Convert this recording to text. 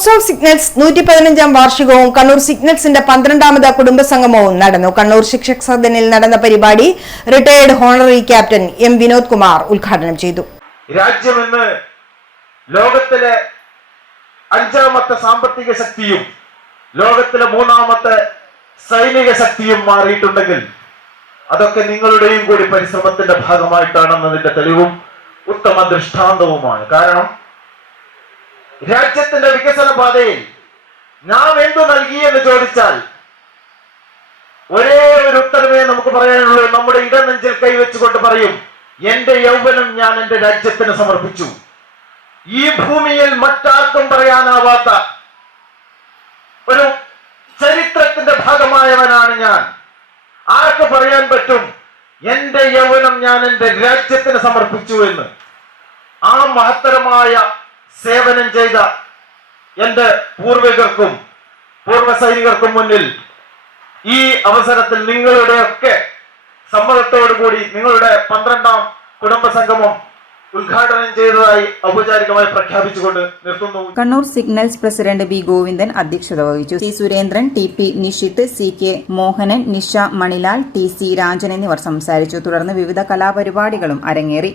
POCSO signals 115-ാം വാർഷികവും Kannur സിഗ്നൽസിന്റെ 12ാമത് കുടുംബസംഗമവും നടന്നു. കണ്ണൂർ ശിക്ഷക് സദനിൽ നടന്ന പരിപാടി retired honorary captain M Vinod Kumar ഉദ്ഘാടനം ചെയ്തു. രാജ്യമെന്ന് ലോകത്തിലെ 5ാമത്തെ സാമ്പത്തിക ശക്തിയും ലോകത്തിലെ 3ാമത്തെ സൈനിക ശക്തിയും മാറിയിട്ടുണ്ടെങ്കിൽ അതൊക്കെ നിങ്ങളുടെയും കൂടി പരിശ്രമത്തിന്റെ ഭാഗമായിട്ടാണെന്നതിന്റെ തെളിവും ഉത്തമ ദൃഷ്ടാന്തവുമാണ്. കാരണം രാജ്യത്തിന്റെ വികസന പാതയിൽ നാം എന്തു നൽകി എന്ന് ചോദിച്ചാൽ ഒരേ ഒരു ഉത്തരവേ നമുക്ക് പറയാനുള്ളൂ. നമ്മുടെ ഇടനെഞ്ചിൽ കൈവച്ചുകൊണ്ട് പറയും, എന്റെ യൗവനം ഞാൻ എന്റെ രാജ്യത്തിന് സമർപ്പിച്ചു. ഈ ഭൂമിയിൽ മറ്റാർക്കും പറയാനാവാത്ത ഒരു ചരിത്രത്തിന്റെ ഭാഗമായവനാണ് ഞാൻ. ആർക്ക് പറയാൻ പറ്റും എന്റെ യൗവനം ഞാൻ എന്റെ രാജ്യത്തിന് സമർപ്പിച്ചു എന്ന്? ആ മഹത്തരമായ സേവനം ചെയ്ത എന്റെ പൂർവികർക്കും പൂർവ്വ സൈനികർക്കും മുന്നിൽ ഈ അവസരത്തിൽ നിങ്ങളുടെയൊക്കെ സമ്മതത്തോടുകൂടി നിങ്ങളുടെ 12ാം കുടുംബസംഗമം ഉദ്ഘാടനം ചെയ്തതായി ഔപചാരികമായി പ്രഖ്യാപിച്ചുകൊണ്ട് നിർത്തുന്നു. Kannur signals president B Govindan അധ്യക്ഷത വഹിച്ചു. C Surendran, T P Nishith, C K Mohanan, Nisha Manilal, T C Rajan എന്നിവർ സംസാരിച്ചു. തുടർന്ന് വിവിധ കലാപരിപാടികളും അരങ്ങേറി.